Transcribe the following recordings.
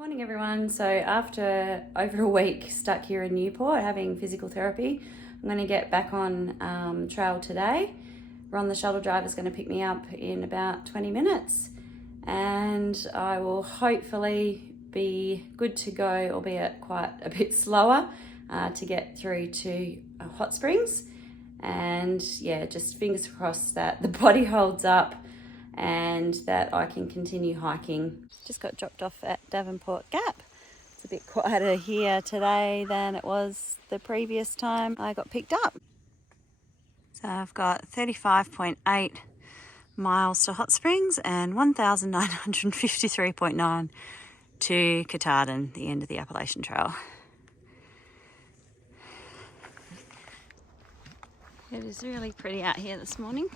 Morning everyone. So after over a week stuck here in Newport having physical therapy, I'm going to get back on trail today. Ron the shuttle driver is going to pick me up in about 20 minutes and I will hopefully be good to go, albeit quite a bit slower, to get through to Hot Springs. And yeah, just fingers crossed that the body holds up and that I can continue hiking. Just got dropped off at Davenport Gap. It's a bit quieter here today than it was the previous time I got picked up. So I've got 35.8 miles to Hot Springs and 1,953.9 to Katahdin, the end of the Appalachian Trail. It is really pretty out here this morning.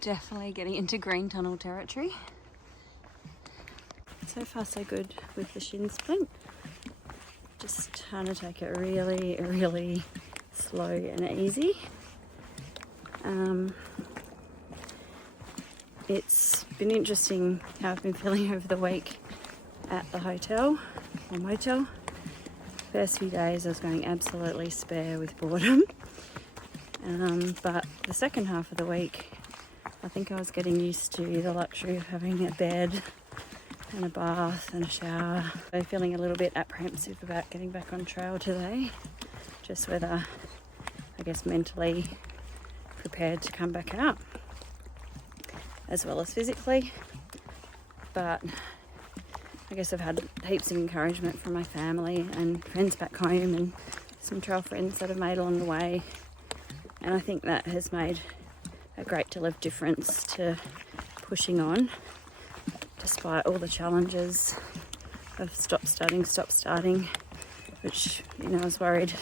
Definitely getting into green tunnel territory. So far so good with the shin splint. Just trying to take it really slow and easy. It's been interesting how I've been feeling over the week at the hotel or motel. First few days I was going absolutely spare with boredom. But the second half of the week I think I was getting used to the luxury of having a bed and a bath and a shower. I'm feeling a little bit apprehensive about getting back on trail today, just whether, I guess, mentally prepared to come back out as well as physically. But I guess I've had heaps of encouragement from my family and friends back home and some trail friends that I've made along the way, and I think that has made a great deal of difference to pushing on despite all the challenges of stop starting, which, I was worried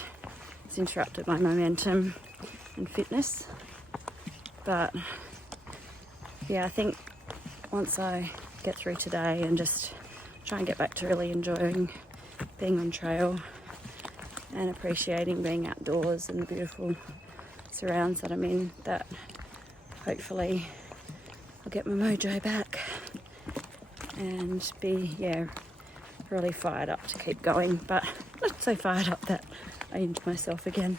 has interrupted my momentum and fitness. But yeah, I think once I get through today and just try and get back to really enjoying being on trail and appreciating being outdoors and the beautiful surrounds that I'm in, that hopefully I'll get my mojo back and be really fired up to keep going, but not so fired up that I injure myself again.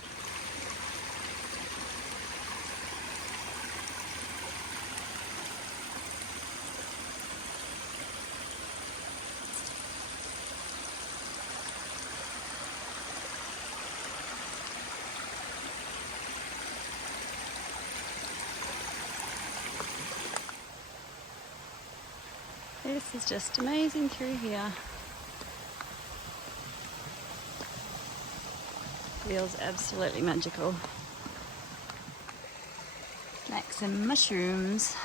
This is just amazing through here. Feels absolutely magical. Like some mushrooms.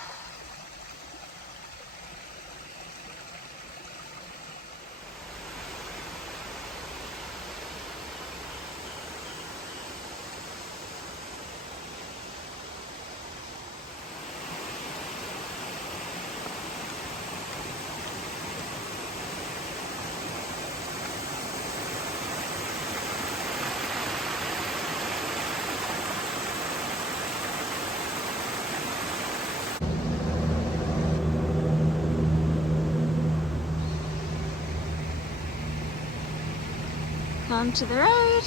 Onto the road.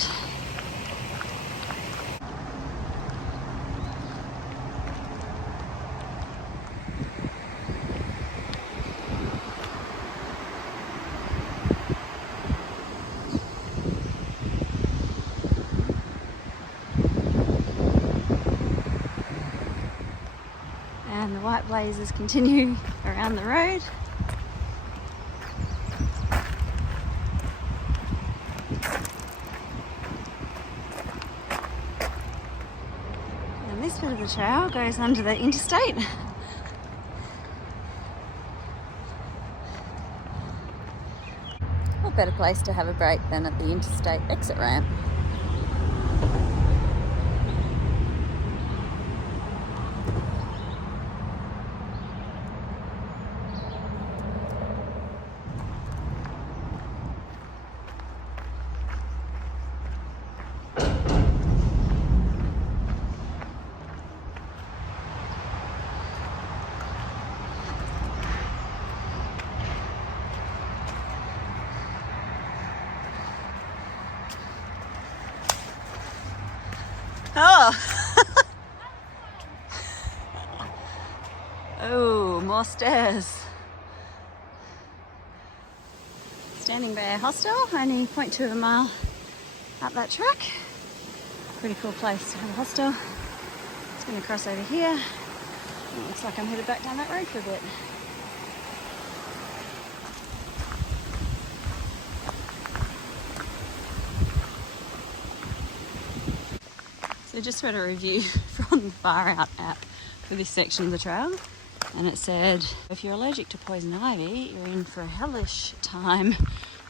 And the white blazes continue around the road. This bit of the trail goes under the interstate. What better place to have a break than at the interstate exit ramp? Wow! Oh, more stairs. Standing Bay Hostel, only 0.2 mile up that track. Pretty cool place to have a hostel. Just going to cross over here. It looks like I'm headed back down that road for a bit. So just read a review from the Far Out app for this section of the trail, and it said if you're allergic to poison ivy, you're in for a hellish time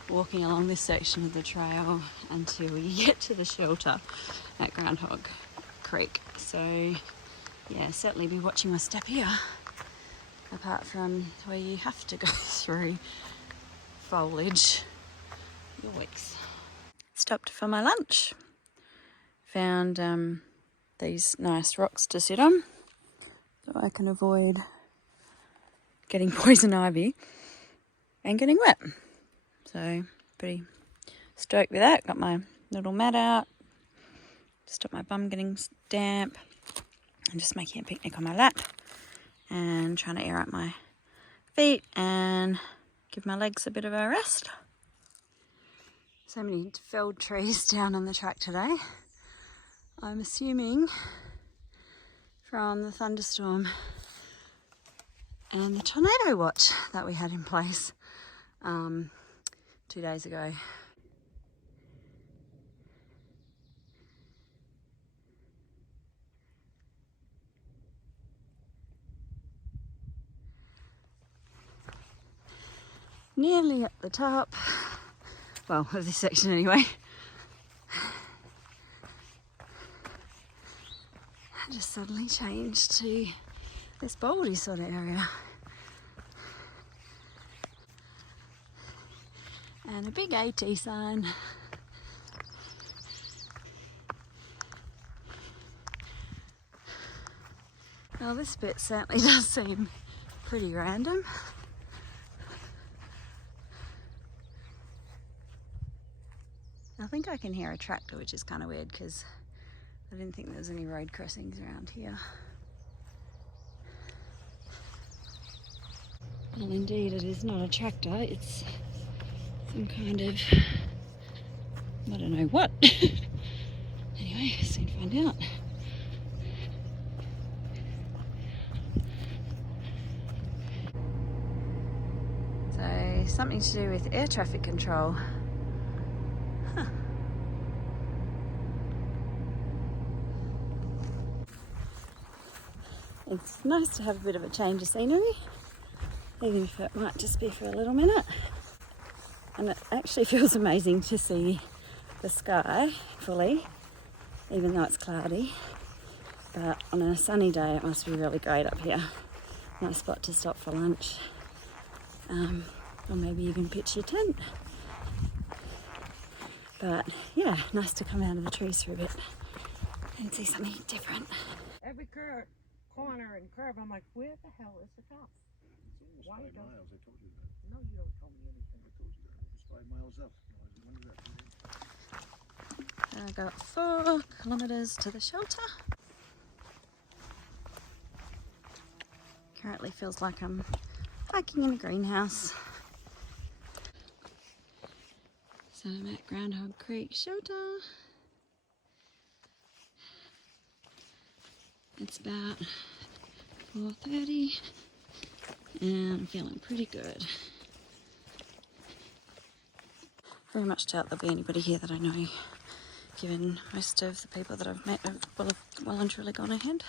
walking along this section of the trail until you get to the shelter at Groundhog Creek. So yeah, certainly be watching my step here, apart from where you have to go through foliage. Yikes. Stopped for my lunch. Found these nice rocks to sit on so I can avoid getting poison ivy and getting wet. So pretty stoked with that. Got my little mat out, stop my bum getting damp, and just making a picnic on my lap and trying to air out my feet and give my legs a bit of a rest. So many felled trees down on the track today. I'm assuming from the thunderstorm and the tornado watch that we had in place 2 days ago. Nearly at the top, well, of this section anyway. I just suddenly changed to this bouldy sort of area. And a big AT sign. Well, this bit certainly does seem pretty random. I think I can hear a tractor, which is kind of weird because I didn't think there was any road crossings around here. And indeed it is not a tractor, it's some kind of, I don't know what. Anyway, soon find out. So something to do with air traffic control. Huh. It's nice to have a bit of a change of scenery, even if it might just be for a little minute. And it actually feels amazing to see the sky fully, even though it's cloudy. But on a sunny day it must be really great up here. Nice spot to stop for lunch, or maybe even pitch your tent. But yeah, nice to come out of the trees for a bit and see something different. Every curve, corner and curve, I'm like, where the hell is the top? It's 5 miles, I told you that. No, you don't tell me anything. I told you that. It's 5 miles up. When is that? I got 4 kilometres to the shelter. Currently feels like I'm hiking in a greenhouse. So I'm at Groundhog Creek Shelter. It's about 4:30 and I'm feeling pretty good. Very much doubt there'll be anybody here that I know, given most of the people that I've met have well and truly gone ahead.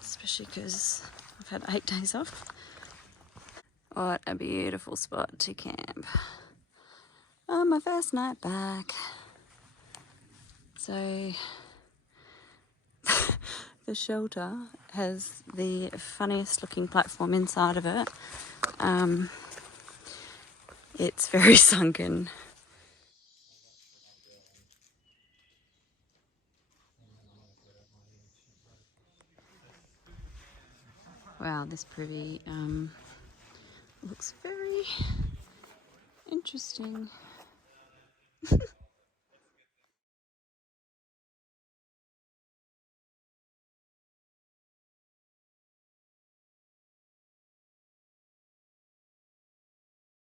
Especially because I've had 8 days off. What a beautiful spot to camp on my first night back. So the shelter has the funniest looking platform inside of it. It's very sunken. Wow, this privy looks very interesting.